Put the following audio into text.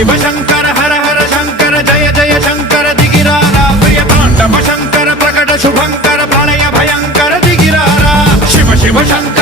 शिव शंकर हर हर शंकर जय जय शंकर दिगिरारा प्रिय तांडव शंकर प्रकट शुभंकर प्रलय भयंकर दिगिरारा शिव शिव शंकर